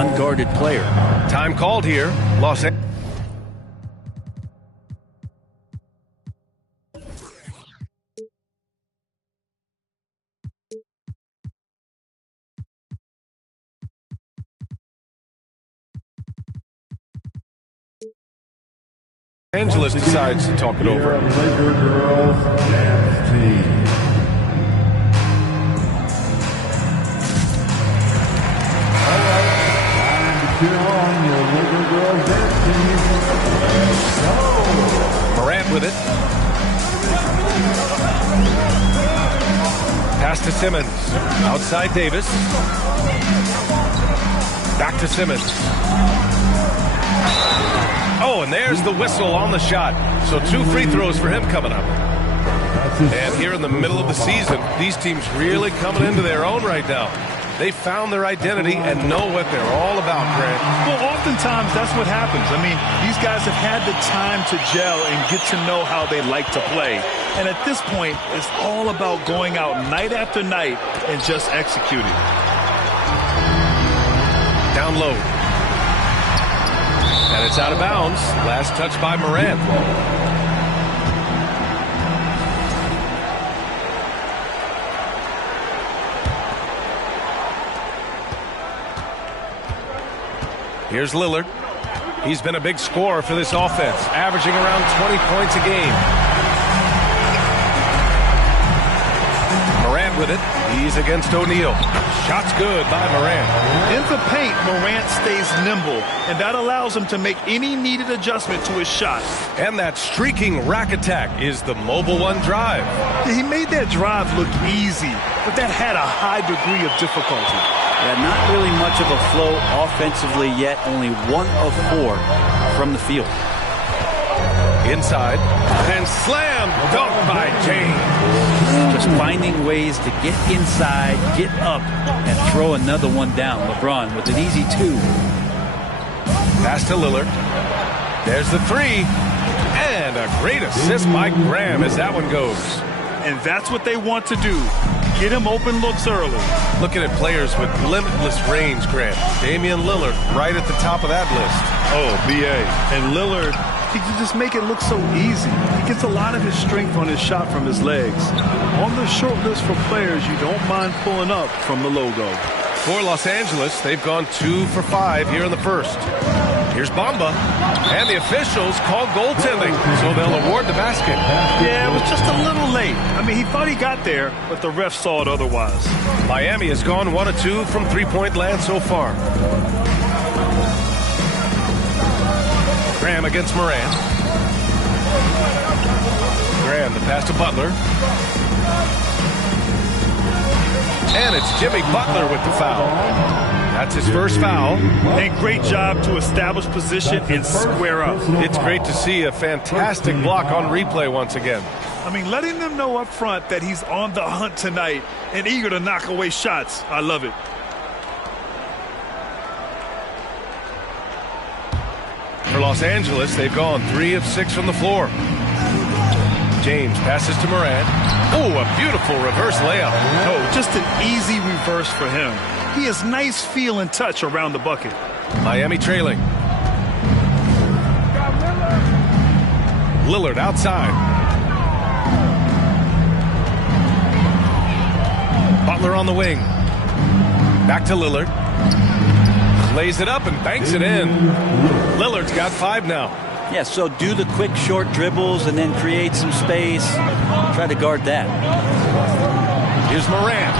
unguarded player. Time called here. Los Angeles decides to talk it over. Laker girls dance team. All right, time to cheer on your Laker girls dance team. Let's go. Morant with it. Pass to Simmons. Outside Davis. Back to Simmons. Oh, and there's the whistle on the shot. So 2 free throws for him coming up. And here in the middle of the season, these teams really coming into their own right now. They found their identity and know what they're all about, Grant. Well, oftentimes that's what happens. I mean, these guys have had the time to gel and get to know how they like to play. And at this point, it's all about going out night after night and just executing. Down low. And it's out of bounds. Last touch by Morant. Here's Lillard. He's been a big scorer for this offense, averaging around 20 points a game. Morant with it. He's against O'Neal. Shot's good by Morant. In the paint, Morant stays nimble, and that allows him to make any needed adjustment to his shot. And that streaking rack attack is the Mobile One drive. He made that drive look easy, but that had a high degree of difficulty. Yeah, not really much of a flow offensively yet. Only 1 of 4 from the field. Inside. And slam dunk by James. Just finding ways to get inside, get up, and throw another one down. LeBron with an easy 2. Pass to Lillard. There's the 3. And a great assist by Graham as that one goes. And that's what they want to do. Get him open looks early. Looking at players with limitless range, Grant. Damian Lillard right at the top of that list. Oh, B.A. And Lillard, he can just make it look so easy. He gets a lot of his strength on his shot from his legs. On the short list for players you don't mind pulling up from the logo. For Los Angeles, they've gone 2 for 5 here in the first. Here's Bamba, and the officials call goaltending, so they'll award the basket. Yeah, it was just a little late. I mean, he thought he got there, but the ref saw it otherwise. Miami has gone 1 of 2 from three-point land so far. Graham against Morant. Graham, the pass to Butler. And it's Jimmy Butler with the foul. That's his first foul. And great job to establish position and square up. It's great to see a fantastic block on replay once again. I mean, letting them know up front that he's on the hunt tonight and eager to knock away shots. I love it. For Los Angeles, they've gone 3 of 6 from the floor. James passes to Morant. Oh, a beautiful reverse layup. Oh, just an easy reverse for him. He has nice feel and touch around the bucket. Miami trailing. Lillard outside. Butler on the wing. Back to Lillard. Lays it up and banks it in. Lillard's got 5 now. Yeah, so do the quick short dribbles and then create some space. Try to guard that. Here's Morant.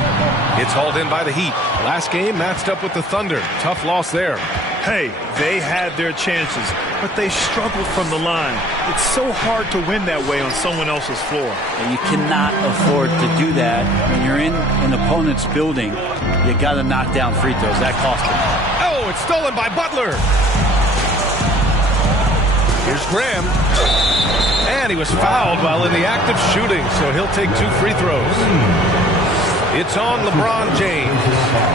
It's hauled in by the Heat. Last game matched up with the Thunder. Tough loss there. Hey, they had their chances, but they struggled from the line. It's so hard to win that way on someone else's floor. And you cannot afford to do that. When you're in an opponent's building, you got to knock down free throws. That cost them. Oh, it's stolen by Butler. Here's Graham. And he was fouled while in the act of shooting, so he'll take 2 free throws. It's on LeBron James.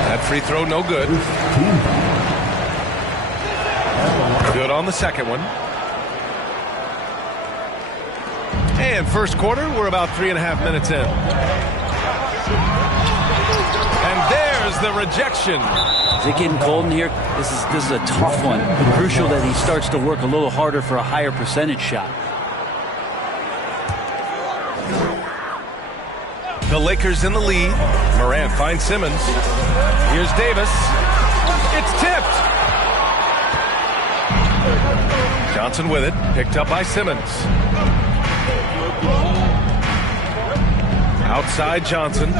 That free throw no good. Good on the second one. And first quarter, we're about 3.5 minutes in. And there's the rejection. Is it getting cold in here? This is a tough one. Crucial that he starts to work a little harder for a higher percentage shot. The Lakers in the lead. Morant finds Simmons. Here's Davis. It's tipped. Johnson with it. Picked up by Simmons. Outside Johnson.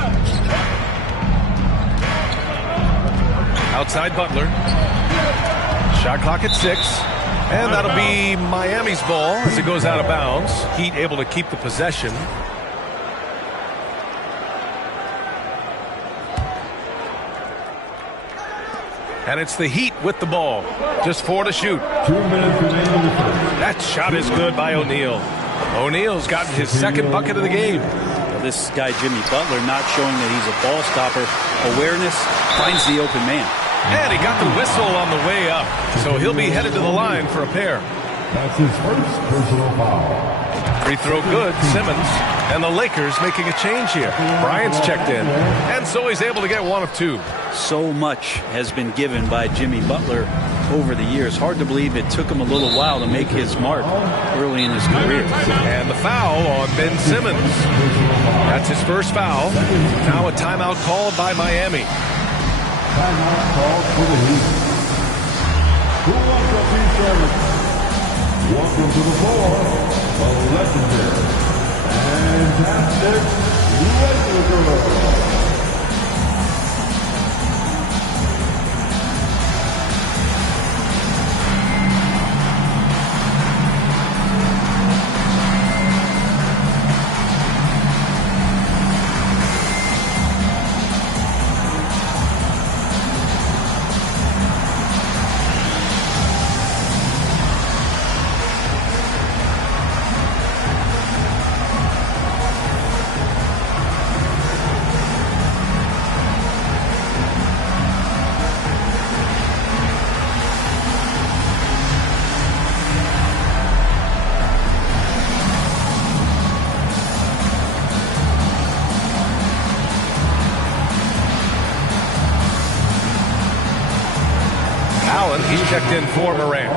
Outside Butler. Shot clock at 6. And that'll be Miami's ball as it goes out of bounds. Heat able to keep the possession. And it's the Heat with the ball. Just 4 to shoot. 2 minutes remaining. That shot is good by O'Neal. O'Neal's gotten his second bucket of the game. This guy, Jimmy Butler, not showing that he's a ball stopper. Awareness, finds the open man. And he got the whistle on the way up. So he'll be headed to the line for a pair. That's his first personal foul. Free throw good, Simmons. And the Lakers making a change here. Bryant's checked in. And so he's able to get 1 of 2. So much has been given by Jimmy Butler over the years. Hard to believe it took him a little while to make his mark early in his career. And the foul on Ben Simmons. That's his first foul. Now a timeout called by Miami. Timeout called for the Heat. Who wants a piece? Welcome to the floor, the legendary, fantastic Lakers. He's checked in for Morant.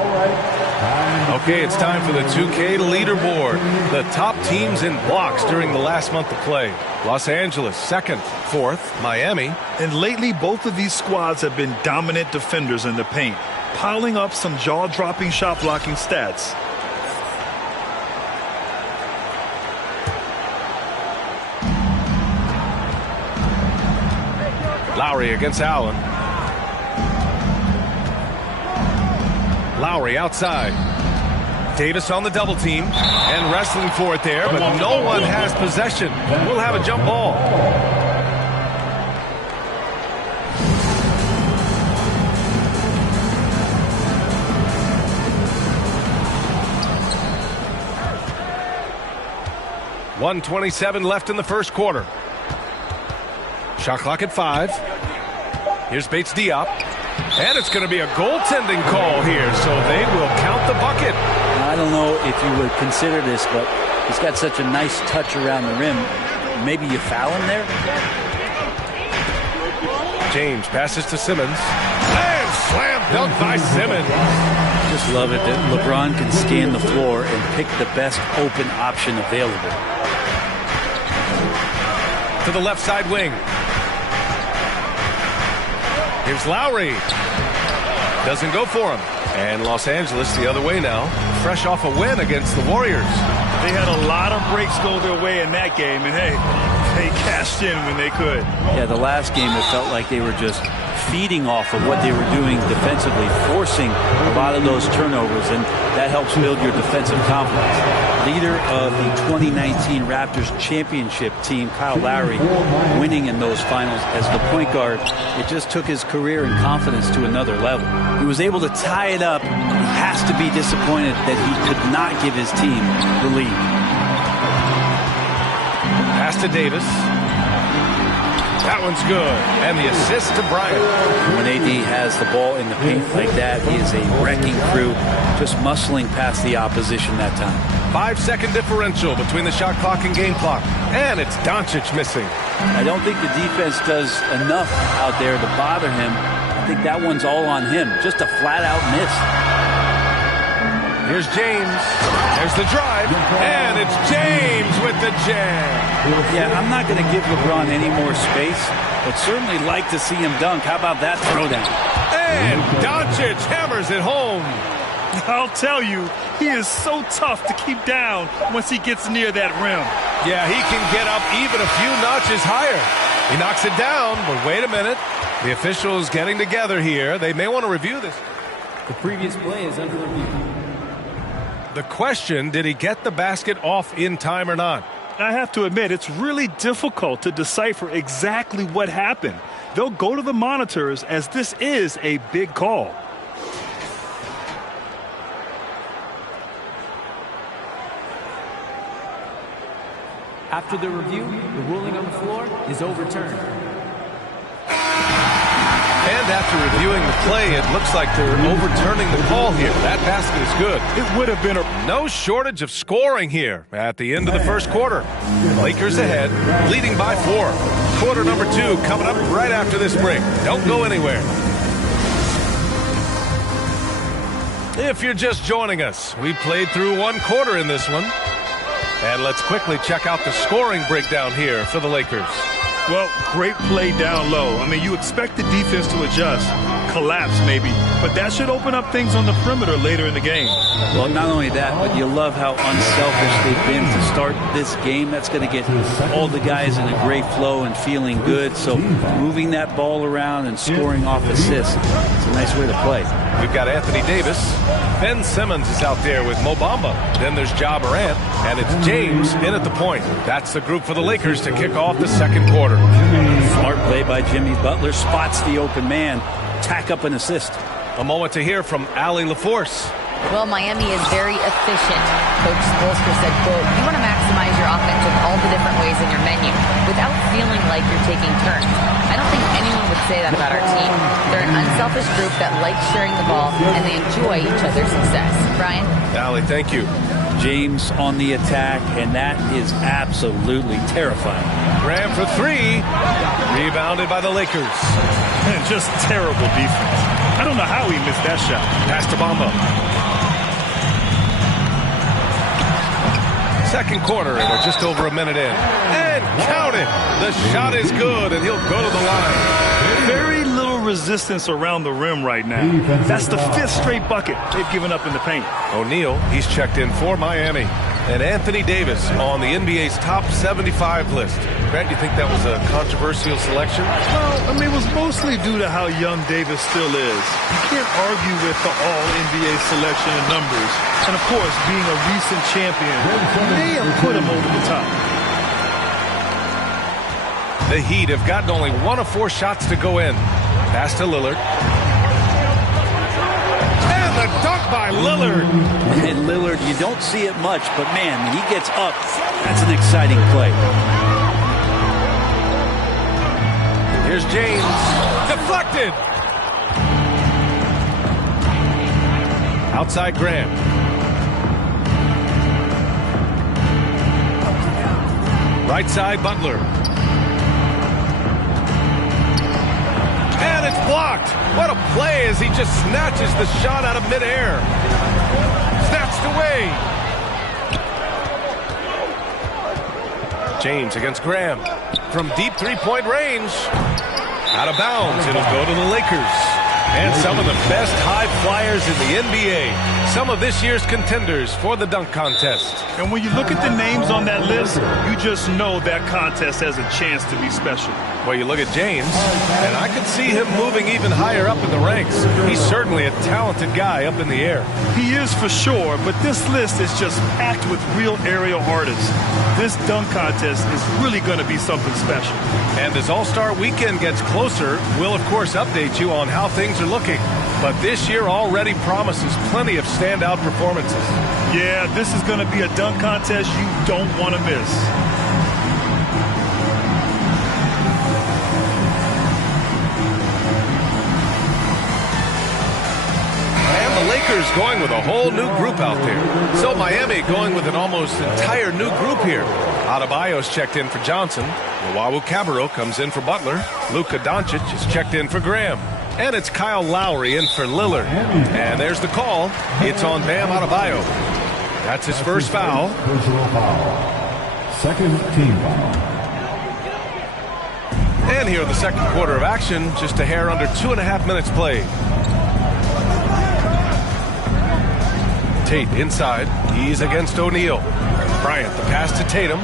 Okay, it's time for the 2K leaderboard. The top teams in blocks during the last month of play. Los Angeles, 2nd, 4th, Miami. And lately, both of these squads have been dominant defenders in the paint, piling up some jaw-dropping shot-blocking stats. Lowry against Allen. Lowry outside. Davis on the double team and wrestling for it there, but no one has possession. We'll have a jump ball. .127 left in the first quarter. Shot clock at 5. Here's Bates Diop. And it's going to be a goaltending call here, so they will count the bucket. I don't know if you would consider this, but he's got such a nice touch around the rim. Maybe you foul him there? James passes to Simmons. And slam dunk by Simmons. Just love it that LeBron can scan the floor and pick the best open option available. To the left side wing. Here's Lowry. Doesn't go for him. And Los Angeles the other way now. Fresh off a win against the Warriors. They had a lot of breaks go their way in that game, and hey, they cashed in when they could. Yeah, the last game it felt like they were just feeding off of what they were doing defensively, forcing a lot of those turnovers, and that helps build your defensive confidence. Leader of the 2019 Raptors championship team, Kyle Lowry, winning in those finals as the point guard. It just took his career and confidence to another level. He was able to tie it up. He has to be disappointed that he could not give his team the lead. Pass to Davis. That one's good. And the assist to Bryant. When AD has the ball in the paint like that, he is a wrecking crew, just muscling past the opposition that time. 5-second differential between the shot clock and game clock. And it's Doncic missing. I don't think the defense does enough out there to bother him. think that one's all on him. Just a flat-out miss. Here's James. There's the drive. And it's James with the jam. Yeah, I'm not going to give LeBron any more space, but certainly like to see him dunk. How about that throwdown? And Doncic hammers it home. I'll tell you, he is so tough to keep down once he gets near that rim. Yeah, he can get up even a few notches higher. He knocks it down, but wait a minute. The officials getting together here. They may want to review this. The previous play is under review. The question, did he get the basket off in time or not? I have to admit, it's really difficult to decipher exactly what happened. They'll go to the monitors as this is a big call. After the review, the ruling on the floor is overturned. And after reviewing the play, it looks like they're overturning the call here. That basket is good. It would have been No shortage of scoring here at the end of the first quarter. Lakers ahead, leading by 4. Quarter number 2 coming up right after this break. Don't go anywhere. If you're just joining us, we played through 1 quarter in this one. And let's quickly check out the scoring breakdown here for the Lakers. Well, great play down low. I mean, you expect the defense to adjust, collapse maybe, but that should open up things on the perimeter later in the game. Well, not only that, but you love how unselfish they've been to start this game. That's going to get all the guys in a great flow and feeling good. So moving that ball around and scoring off assists, it's a nice way to play. We've got Anthony Davis. Ben Simmons is out there with Mo Bamba. Then there's Ja Morant, and it's James in at the point. That's the group for the Lakers to kick off the second quarter. Smart play by Jimmy Butler. Spots the open man. Tack up an assist. A moment to hear from Allie LaForce. Well, Miami is very efficient. Coach Spoelstra said, quote, "You want to maximize your offense with all the different ways in your menu without feeling like you're taking turns." I don't think anyone would say that about our team. They're an unselfish group that likes sharing the ball, and they enjoy each other's success. Brian? Allie, thank you. James on the attack, and that is absolutely terrifying. Graham for 3. Rebounded by the Lakers. And just terrible defense. I don't know how he missed that shot. Pass to Bamba. Second quarter, and we're just over a minute in. And count it! The shot is good, and he'll go to the line. Very little resistance around the rim right now. That's the 5th straight bucket they've given up in the paint. O'Neal, he's checked in for Miami. And Anthony Davis on the NBA's top 75 list. Grant, you think that was a controversial selection? Well, I mean, it was mostly due to how young Davis still is. You can't argue with the all-NBA selection and numbers. And, of course, being a recent champion may have put him over the top. The Heat have gotten only 1 of 4 shots to go in. Pass to Lillard. And the dunk by Lillard. And Lillard, you don't see it much, but man, when he gets up, that's an exciting play. Here's James. Deflected. Outside Graham. Right side Butler. And it's blocked. What a play as he just snatches the shot out of midair. Snatched away. James against Graham. From deep three-point range. Out of bounds. It'll go to the Lakers. And some of the best high flyers in the NBA. Some of this year's contenders for the dunk contest. And when you look at the names on that list, you just know that contest has a chance to be special. Well, you look at James, and I could see him moving even higher up in the ranks. He's certainly a talented guy up in the air. He is for sure, but this list is just packed with real aerial artists. This dunk contest is really going to be something special. And as All-Star Weekend gets closer, we'll of course update you on how things are looking. But this year already promises plenty of standout performances. Yeah, this is going to be a dunk contest you don't want to miss. Lakers going with a whole new group out there. So Miami going with an almost entire new group here. Adebayo's checked in for Johnson. Luwawu Cabarrot comes in for Butler. Luka Doncic is checked in for Graham. And it's Kyle Lowry in for Lillard. And there's the call. It's on Bam Adebayo. That's his first foul. Personal foul. Second team foul. And here in the second quarter of action, just a hair under 2.5 minutes played. Tate inside. He's against O'Neal. Bryant, the pass to Tatum.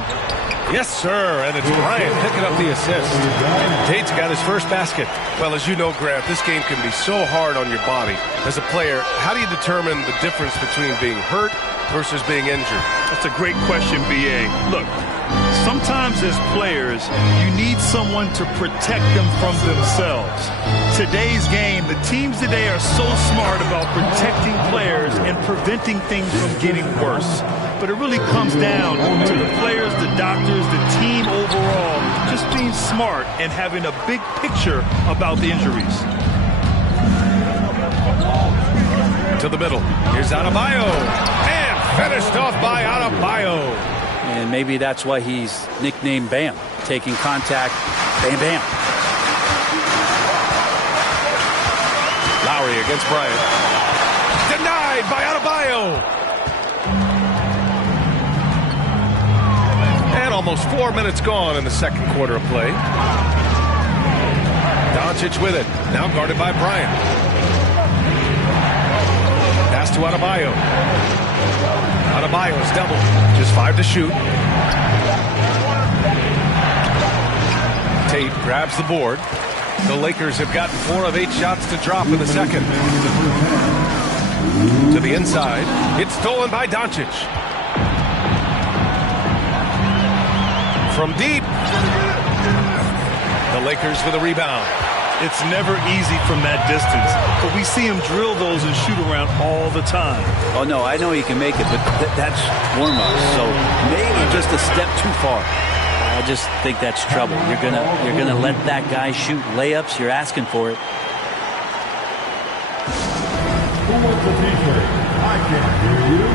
Yes, sir, and it's Bryant picking up the assist. Tate's got his first basket. Well, as you know, Grant, this game can be so hard on your body. As a player, how do you determine the difference between being hurt versus being injured? That's a great question, B.A. Look, sometimes as players, you need someone to protect them from themselves. Today's game, the teams today are so smart about protecting players and preventing things from getting worse. But it really comes down to the players, the doctors, the team overall, just being smart and having a big picture about the injuries. To the middle. Here's Adebayo. And finished off by Adebayo. And maybe that's why he's nicknamed Bam. Taking contact, bam, bam. Lowry against Bryant. Denied by Adebayo. And almost 4 minutes gone in the second quarter of play. Doncic with it. Now guarded by Bryant. Pass to Adebayo. Adebayo's double. Just 5 to shoot. Tate grabs the board. The Lakers have gotten 4 of 8 shots to drop in the second. To the inside. It's stolen by Doncic. From deep. The Lakers with a rebound. It's never easy from that distance, but we see him drill those and shoot around all the time. Oh, no, I know he can make it, but that's warm-up, so maybe just a step too far. I just think that's trouble. You're gonna let that guy shoot layups. You're asking for it. Who wants the t-shirt? I can't hear you.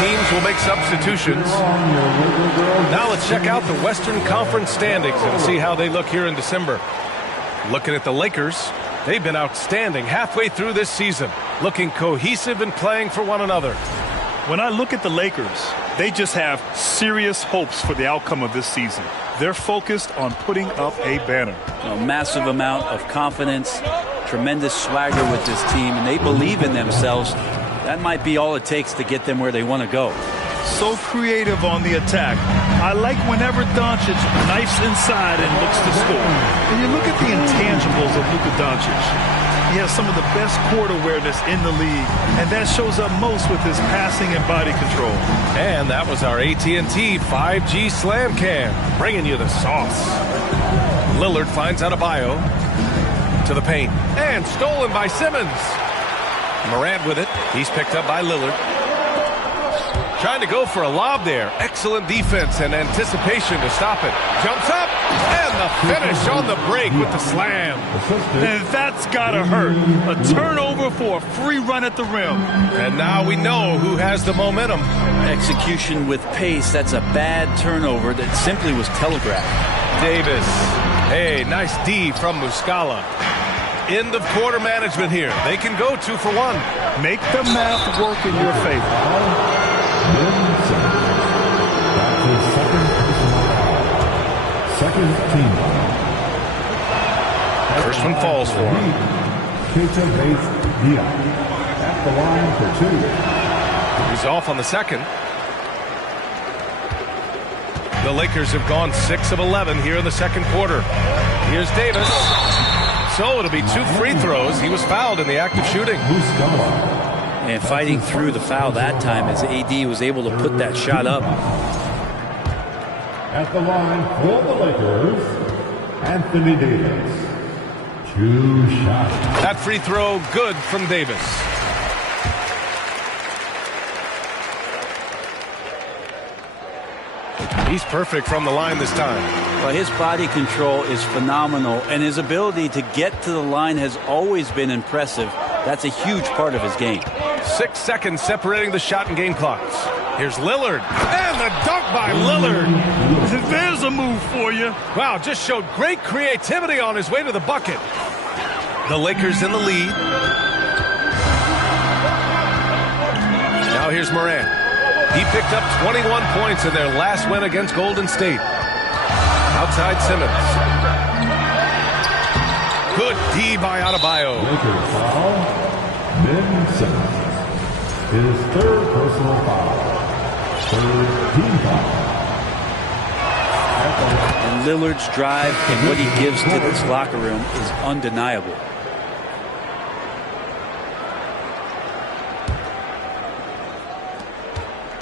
Teams will make substitutions. Now let's check out the Western Conference standings and see how they look here in December. Looking at the Lakers, they've been outstanding halfway through this season, looking cohesive and playing for one another. When I look at the Lakers, they just have serious hopes for the outcome of this season. They're focused on putting up a banner. A massive amount of confidence, tremendous swagger with this team, and they believe in themselves. That might be all it takes to get them where they want to go. So creative on the attack. I like whenever Doncic knifes inside and looks to score. And you look at the intangibles of Luka Doncic. He has some of the best court awareness in the league, and that shows up most with his passing and body control. And that was our AT&T 5G Slam Cam, bringing you the sauce. Lillard finds Adebayo to the paint, and stolen by Simmons. Morant with it. He's picked up by Lillard. Trying to go for a lob there. Excellent defense and anticipation to stop it. Jumps up, and the finish on the break with the slam. And that's gotta hurt. A turnover for a free run at the rim. And now we know who has the momentum. Execution with pace. That's a bad turnover that simply was telegraphed. Davis. Hey, nice D from Muscala. End of quarter management here. They can go 2 for 1. Make the math work in your favor. That's his second team foul. First one falls for him. Keita Bates-Diop at the line for 2. He's off on the second. The Lakers have gone 6 of 11 here in the second quarter. Here's Davis. So it'll be 2 free throws. He was fouled in the act of shooting. And fighting through the foul that time as AD was able to put that shot up. At the line for the Lakers, Anthony Davis. 2 shots. That free throw good from Davis. He's perfect from the line this time. Well, his body control is phenomenal, and his ability to get to the line has always been impressive. That's a huge part of his game. 6 seconds separating the shot and game clocks. Here's Lillard, and the dunk by Lillard. There's a move for you. Wow, just showed great creativity on his way to the bucket. The Lakers in the lead. Now here's Morant. He picked up 21 points in their last win against Golden State. Outside Simmons. Good D by Adebayo. Lakers foul. Ben Simmons. His third personal foul. Third team foul. And Lillard's drive and what he gives to this locker room is undeniable.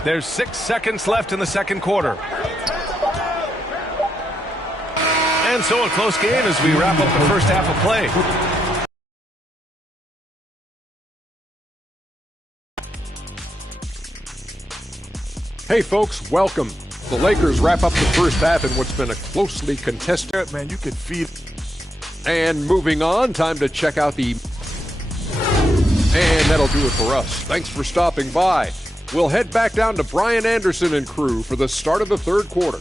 There's 6 seconds left in the second quarter. And so a close game as we wrap up the first half of play. Hey folks, welcome. The Lakers wrap up the first half in what's been a closely contested. Man, you could feed. And moving on, time to check out the... And that'll do it for us. Thanks for stopping by. We'll head back down to Brian Anderson and crew for the start of the third quarter.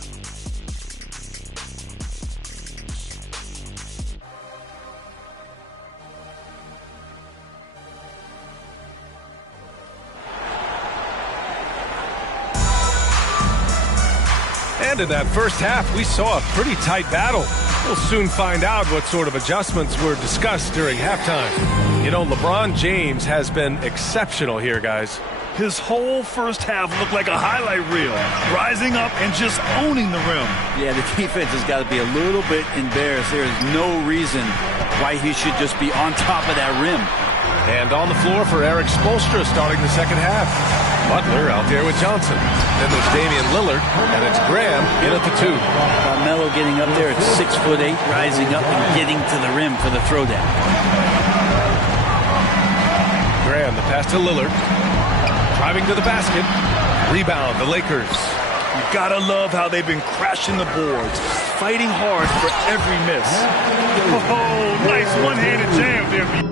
And in that first half, we saw a pretty tight battle. We'll soon find out what sort of adjustments were discussed during halftime. You know, LeBron James has been exceptional here, guys. His whole first half looked like a highlight reel, rising up and just owning the rim. Yeah, the defense has got to be a little bit embarrassed. There is no reason why he should just be on top of that rim. And on the floor for Eric Spoelstra starting the second half. Butler out there with Johnson. Then there's Damian Lillard, and it's Graham in at the 2. Carmelo getting up there at 6'8", rising up and getting to the rim for the throwdown. Graham, the pass to Lillard. Driving to the basket. Rebound, the Lakers. You gotta love how they've been crashing the boards, fighting hard for every miss. Oh, nice one-handed jam there.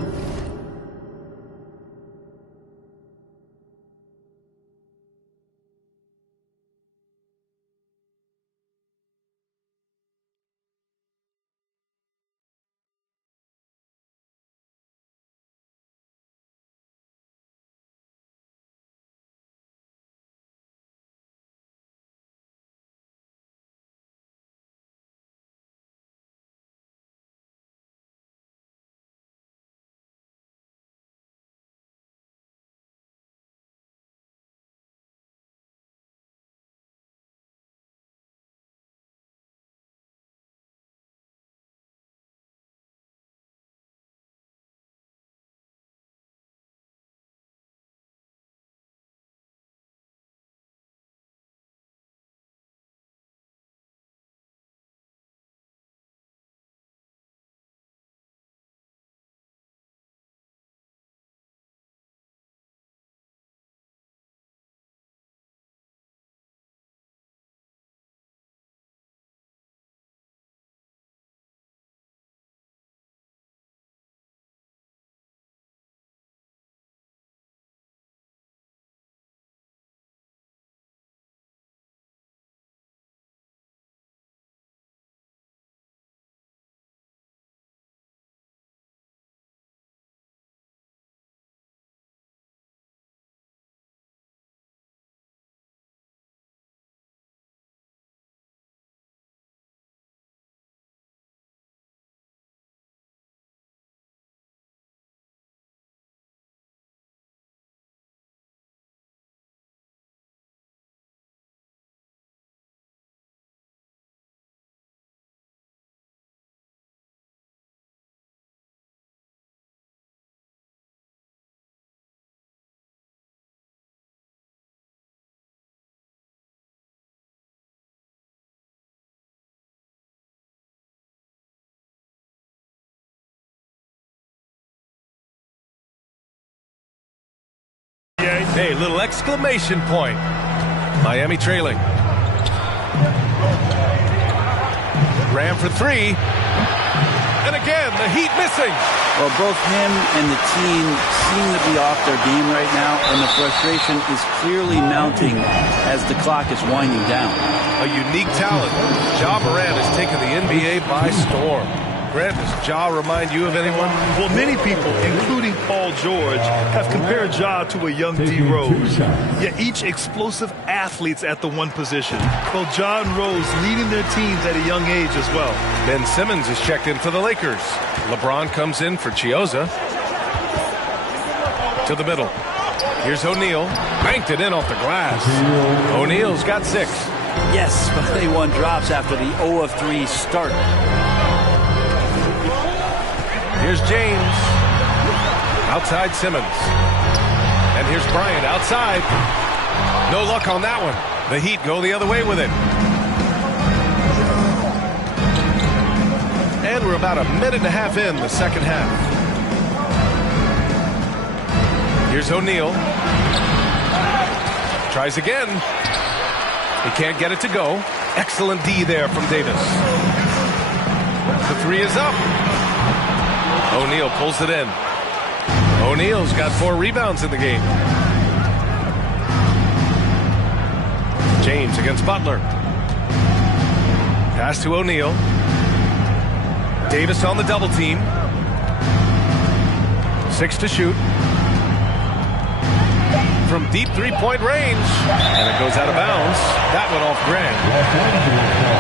Hey, little exclamation point. Miami trailing. Graham for three. And again, the Heat missing. Well, both him and the team seem to be off their game right now, and the frustration is clearly mounting as the clock is winding down. A unique talent. Ja Morant has taken the NBA by storm. Grant, does Ja remind you of anyone? Well, many people, including Paul George, have compared Ja to a young D. Rose. Yet each explosive athletes at the one position. Well, Ja and Rose leading their teams at a young age as well. Ben Simmons is checked in for the Lakers. LeBron comes in for Chiozza. To the middle. Here's O'Neal. Banked it in off the glass. O'Neal's got 6. Yes, but they won drops after the 0 of 3 start. Here's James. Outside Simmons. And here's Bryant outside. No luck on that one. The Heat go the other way with it. And we're about a minute and a half in the second half. Here's O'Neal. Tries again. He can't get it to go. Excellent D there from Davis. The three is up. O'Neal pulls it in. O'Neal's got 4 rebounds in the game. James against Butler. Pass to O'Neal. Davis on the double team. 6 to shoot. From deep three-point range. And it goes out of bounds. That went off Grant.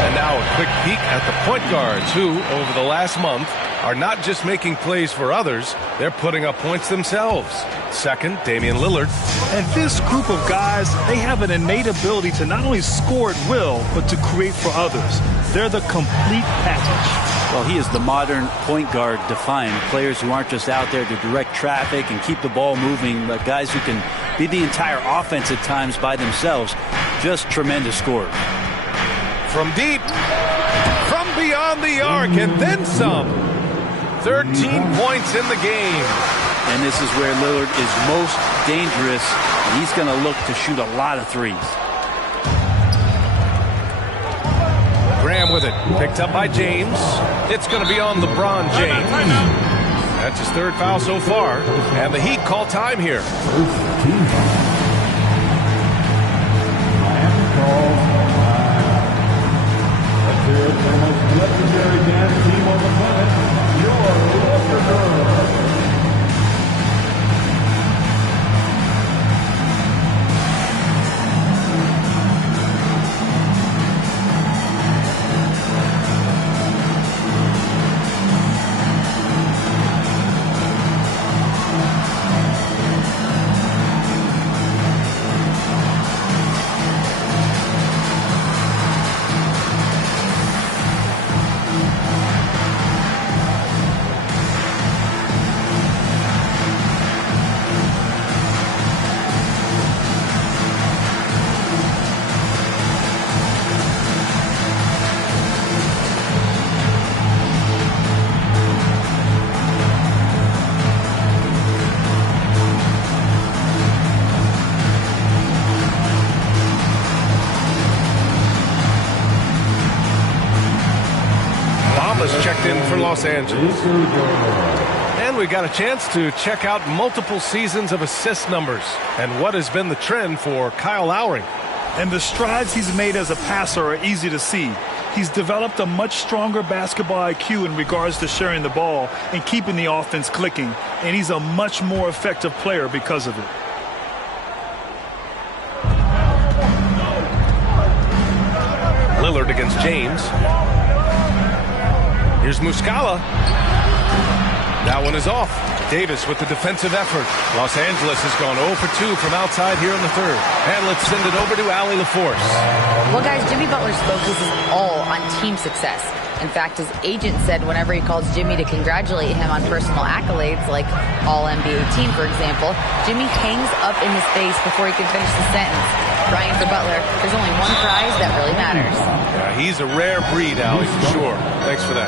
And now a quick peek at the point guards who, over the last month, are not just making plays for others, they're putting up points themselves. Second, Damian Lillard. And this group of guys, they have an innate ability to not only score at will, but to create for others. They're the complete package. Well, he is the modern point guard defined. Players who aren't just out there to direct traffic and keep the ball moving, but guys who can be the entire offense at times by themselves. Just tremendous scorers. From deep, from beyond the arc, and then some. 13 points in the game. And this is where Lillard is most dangerous. And he's going to look to shoot a lot of threes. Graham with it. Picked up by James. It's going to be on LeBron James. That's his 3rd foul so far. And the Heat call time here. Let's hear it for the most legendary dance team on the planet. Your Lakers Girls. Checked in for Los Angeles. And we got a chance to check out multiple seasons of assist numbers and what has been the trend for Kyle Lowry. And the strides he's made as a passer are easy to see. He's developed a much stronger basketball IQ in regards to sharing the ball and keeping the offense clicking. And he's a much more effective player because of it. Lillard against James. Here's Muscala. That one is off. Davis with the defensive effort. Los Angeles has gone 0 for 2 from outside here in the 3rd. And let's send it over to Allie LaForce. Well, guys, Jimmy Butler's focus is all on team success. In fact, his agent said whenever he calls Jimmy to congratulate him on personal accolades, like All-NBA team, for example, Jimmy hangs up in his face before he can finish the sentence. Brian, for Butler, there's only one prize that really matters. Yeah, he's a rare breed, Allie, for sure. Thanks for that.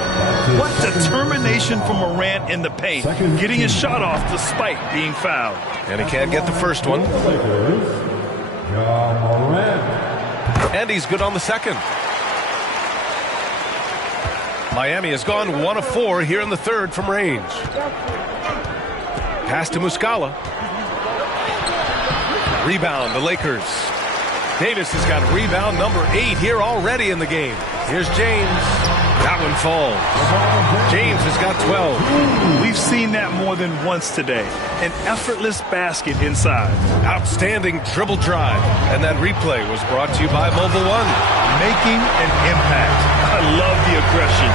What determination from Morant in the paint, getting his shot off despite being fouled. And he can't get the first one. Ja Morant. And he's good on the second. Miami has gone 1 of 4 here in the third from range. Pass to Muscala. Rebound, the Lakers. Davis has got rebound number 8 here already in the game. Here's James. That one falls. James has got 12. We've seen that more than once today. An effortless basket inside. Outstanding dribble drive. And that replay was brought to you by Mobile One. Making an impact. I love the aggression.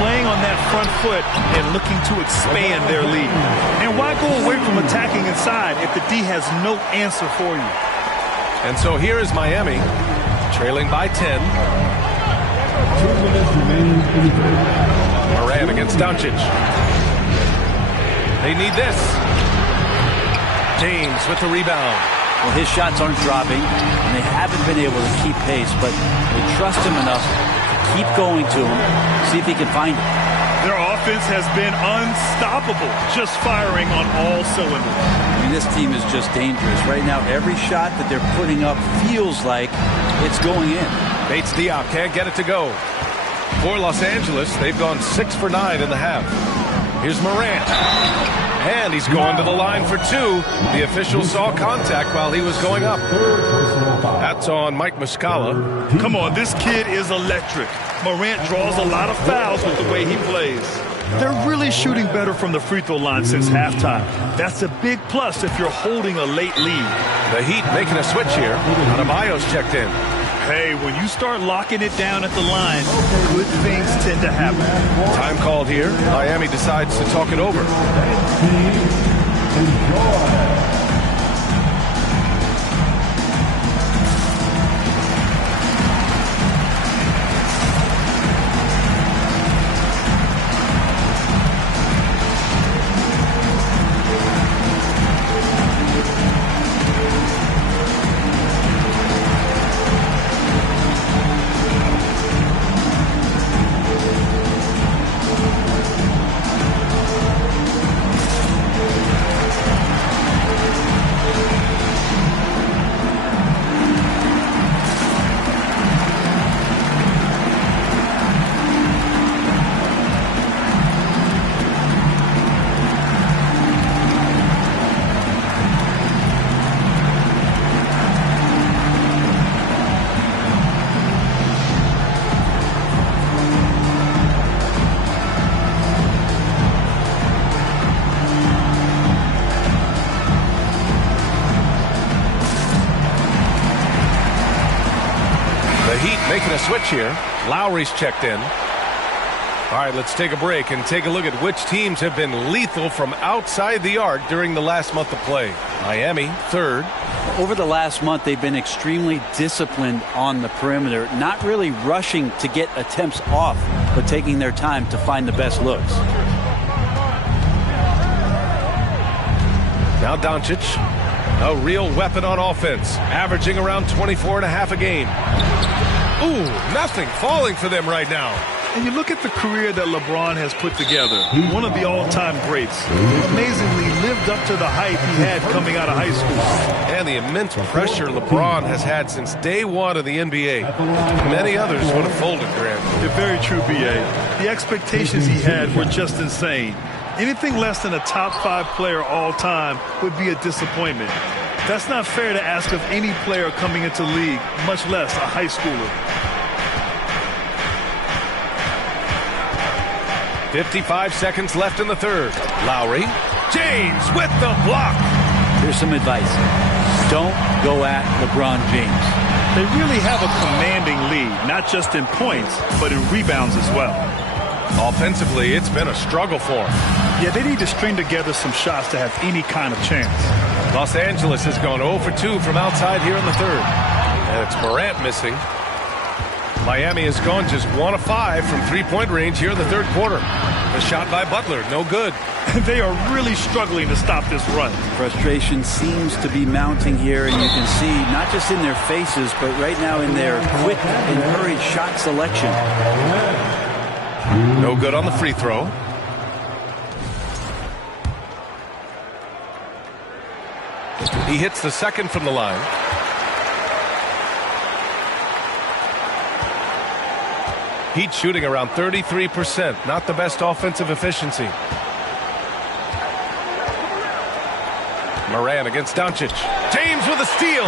Playing on that front foot and looking to expand their lead. And why go away from attacking inside if the D has no answer for you? And so here is Miami, trailing by 10. 2 minutes remaining in the third. Morant against Doncic. They need this. James with the rebound. Well, his shots aren't dropping, and they haven't been able to keep pace, but they trust him enough to keep going to him, see if he can find it. Their offense has been unstoppable, just firing on all cylinders. I mean, this team is just dangerous. Right now, every shot that they're putting up feels like it's going in. Bates Diop can't get it to go. For Los Angeles, they've gone 6 for 9 in the half. Here's Morant. And he's going to the line for 2. The official saw contact while he was going up. That's on Mike Muscala. Come on, this kid is electric. Morant draws a lot of fouls with the way he plays. They're really shooting better from the free throw line since halftime. That's a big plus if you're holding a late lead. The Heat making a switch here. Adebayo's checked in. Hey, when you start locking it down at the line, good things tend to happen. Time called here. Miami decides to talk it over. Enjoy. Making a switch here. Lowry's checked in. All right, let's take a break and take a look at which teams have been lethal from outside the arc during the last month of play. Miami, third. Over the last month, they've been extremely disciplined on the perimeter, not really rushing to get attempts off, but taking their time to find the best looks. Now Doncic, a real weapon on offense, averaging around 24 and a half a game. Ooh, nothing falling for them right now. And you look at the career that LeBron has put together, one of the all-time greats, who amazingly lived up to the hype he had coming out of high school. And the immense pressure LeBron has had since day one of the NBA. Many others would have folded, Grant. You're very true, B.A. The expectations he had were just insane. Anything less than a top 5 player all time would be a disappointment. That's not fair to ask of any player coming into league, much less a high schooler. 55 seconds left in the third. Lowry. James with the block. Here's some advice. Don't go at LeBron James. They really have a commanding lead, not just in points, but in rebounds as well. Offensively, it's been a struggle for them. Yeah, they need to string together some shots to have any kind of chance. Los Angeles has gone 0 for 2 from outside here in the third. And it's Morant missing. Miami has gone just 1 of 5 from three-point range here in the third quarter. The shot by Butler, no good. They are really struggling to stop this run. Frustration seems to be mounting here, and you can see not just in their faces, but right now in their quick and hurried shot selection. No good on the free throw. He hits the second from the line. Heat shooting around 33%. Not the best offensive efficiency. Morant against Doncic. James with a steal.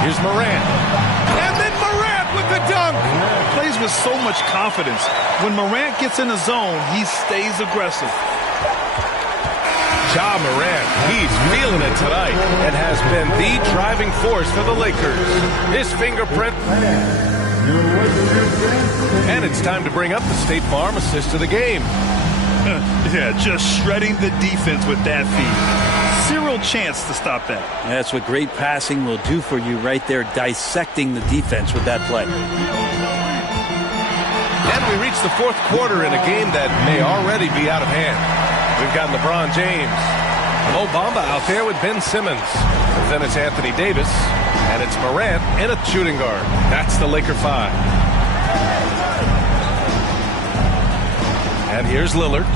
Here's Morant. And then Morant with the dunk. Plays with so much confidence. When Morant gets in the zone, he stays aggressive. Ja Morant, he's feeling it tonight and has been the driving force for the Lakers. His fingerprint. And it's time to bring up the State Farm assist of the game. Yeah, just shredding the defense with that feed. Zero chance to stop that. That's what great passing will do for you right there, dissecting the defense with that play. And we reach the fourth quarter in a game that may already be out of hand. We've got LeBron James. Mo Bamba out there with Ben Simmons. And then it's Anthony Davis. And it's Morant in a shooting guard. That's the Laker 5. And here's Lillard.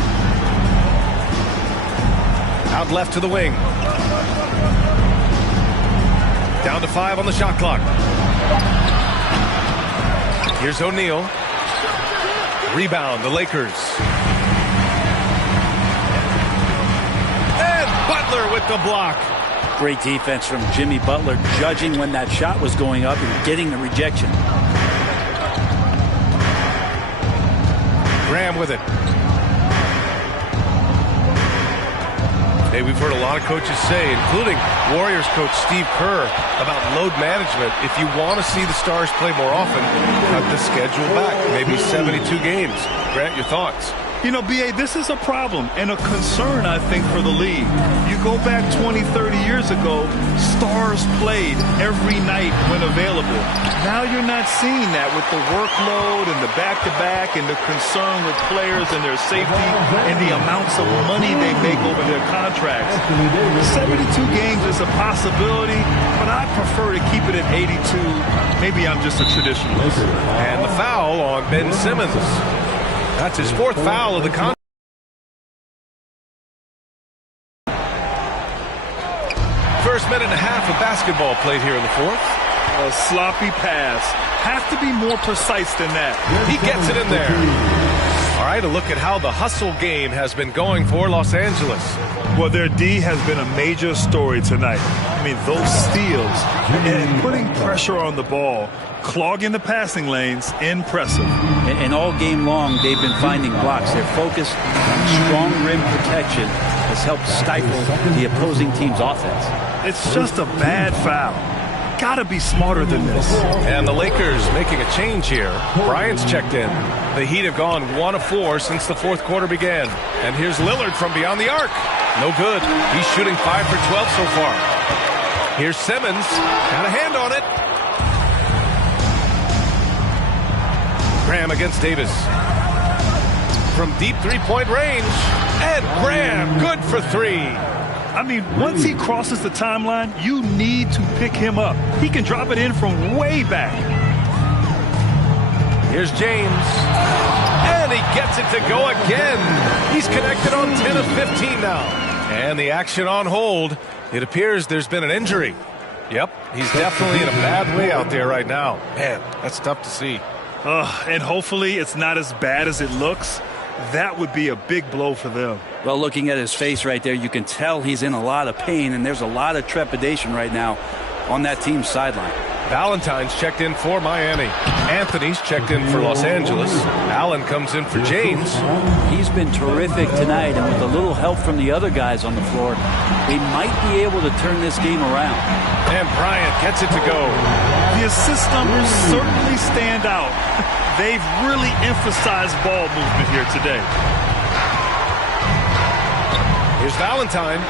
Out left to the wing. Down to 5 on the shot clock. Here's O'Neal. Rebound, the Lakers. And Butler with the block. Great defense from Jimmy Butler, judging when that shot was going up and getting the rejection. Graham with it. Hey, we've heard a lot of coaches say, including Warriors coach Steve Kerr, about load management. If you want to see the Stars play more often, cut the schedule back. Maybe 72 games. Grant, your thoughts? You know, B.A., this is a problem and a concern, I think, for the league. You go back 20, 30 years ago, Stars played every night when available. Now you're not seeing that with the workload and the back-to-back and the concern with players and their safety and the amounts of money they make over their contracts. 72 games is a possibility, but I prefer to keep it at 82. Maybe I'm just a traditionalist. And the foul on Ben Simmons. That's his fourth foul of the contest. First minute and a half of basketball played here in the fourth. A sloppy pass. Have to be more precise than that. He gets it in there. All right, a look at how the hustle game has been going for Los Angeles. Well, their D has been a major story tonight. I mean, those steals and putting pressure on the ball, clogging the passing lanes, impressive. And all game long, they've been finding blocks. Their focus on strong rim protection has helped stifle the opposing team's offense. It's just a bad foul. Gotta be smarter than this. And the Lakers making a change here. Bryant's checked in. The Heat have gone 1 of 4 since the fourth quarter began. And here's Lillard from beyond the arc. No good. He's shooting 5 for 12 so far. Here's Simmons. Got a hand on it. Graham against Davis. From deep three-point range. And Graham, good for 3. I mean, once he crosses the timeline, you need to pick him up. He can drop it in from way back. Here's James. And he gets it to go again. He's connected on 10 of 15 now. And the action on hold. It appears there's been an injury. Yep, he's definitely in a bad way out there right now. Man, that's tough to see. And hopefully it's not as bad as it looks. That would be a big blow for them. Well, looking at his face right there, you can tell he's in a lot of pain, and there's a lot of trepidation right now on that team's sideline. Valentine's checked in for Miami. Anthony's checked in for Los Angeles. Allen comes in for James. He's been terrific tonight, and with a little help from the other guys on the floor, they might be able to turn this game around. And Bryant gets it to go. The assist numbers certainly stand out. They've really emphasized ball movement here today. Here's Valentine.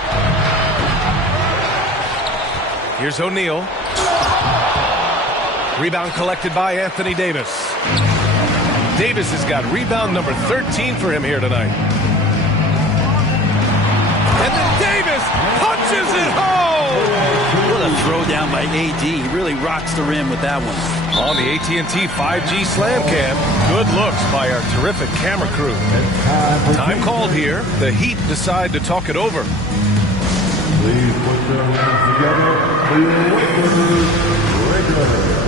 Here's O'Neal. Rebound collected by Anthony Davis. Davis has got rebound number 13 for him here tonight. And then Davis punches it home! What a throw down by AD. He really rocks the rim with that one. On the AT&T 5G Slam Cam, good looks by our terrific camera crew. Time called here. The Heat decide to talk it over. Please put your hands together for your Lakers regular.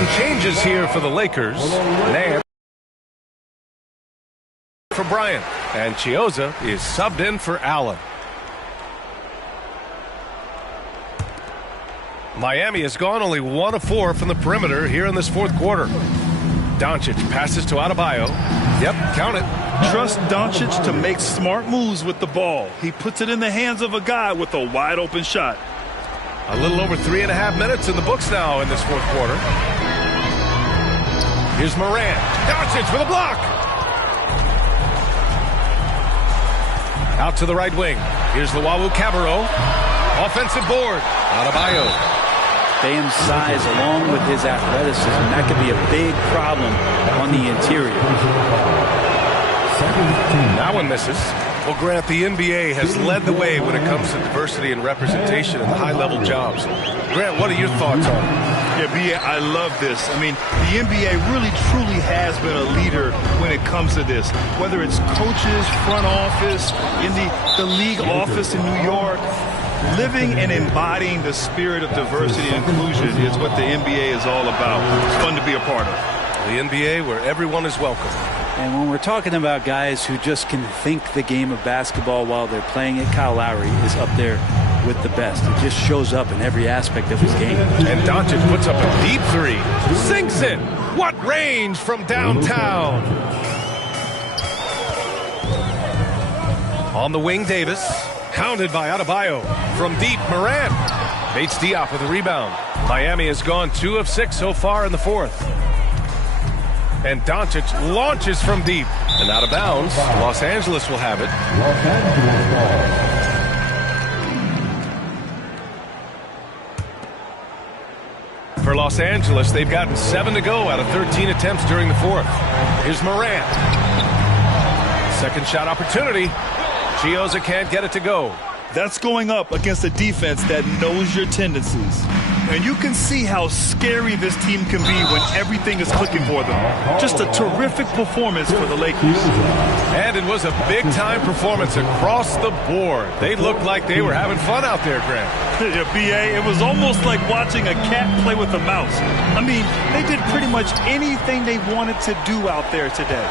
some changes here for the Lakers. Nance for Bryant, and Chiozza is subbed in for Allen. Miami has gone only 1 of 4 from the perimeter here in this fourth quarter. Doncic passes to Adebayo. Yep, count it. Trust Doncic to make smart moves with the ball. He puts it in the hands of a guy with a wide open shot. A little over 3.5 minutes in the books now in this fourth quarter. Here's Morant. Doncic with a block. Out to the right wing. Here's Luwawu-Cabarrot. Offensive board. Adebayo. Bam's size along with his athleticism, that could be a big problem on the interior. That one misses. Well, Grant, the NBA has led the way when it comes to diversity and representation in the high-level jobs. Grant, what are your thoughts on it? Yeah, B.A., I love this. I mean, the NBA really, truly has been a leader when it comes to this. Whether it's coaches, front office, in the league office in New York, living and embodying the spirit of diversity and inclusion is what the NBA is all about. It's fun to be a part of. The NBA where everyone is welcome. And when we're talking about guys who just can think the game of basketball while they're playing it, Kyle Lowry is up there with the best. It just shows up in every aspect of his game. And Doncic puts up a deep three. Sinks it. What range from downtown. On the wing, Davis. Hounded by Adebayo. From deep, Morant. Bates Diop with a rebound. Miami has gone 2 of 6 so far in the fourth. And Doncic launches from deep. And out of bounds. Los Angeles will have it. Los Angeles ball. For Los Angeles, they've gotten 7 to go out of 13 attempts during the fourth. Here's Morant. Second shot opportunity. Chiozza can't get it to go. That's going up against a defense that knows your tendencies. And you can see how scary this team can be when everything is clicking for them. Just a terrific performance for the Lakers. And it was a big-time performance across the board. They looked like they were having fun out there, Grant. Yeah, B.A., it was almost like watching a cat play with a mouse. I mean, they did pretty much anything they wanted to do out there today.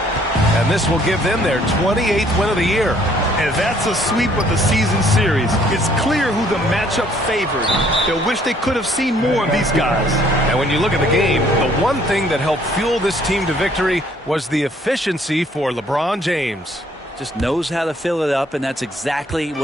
And this will give them their 28th win of the year. And that's a sweep of the season series. It's clear who the matchup favored. They'll wish they could have seen more of these guys. And when you look at the game, the one thing that helped fuel this team to victory was the efficiency for LeBron James. Just knows how to fill it up, and that's exactly what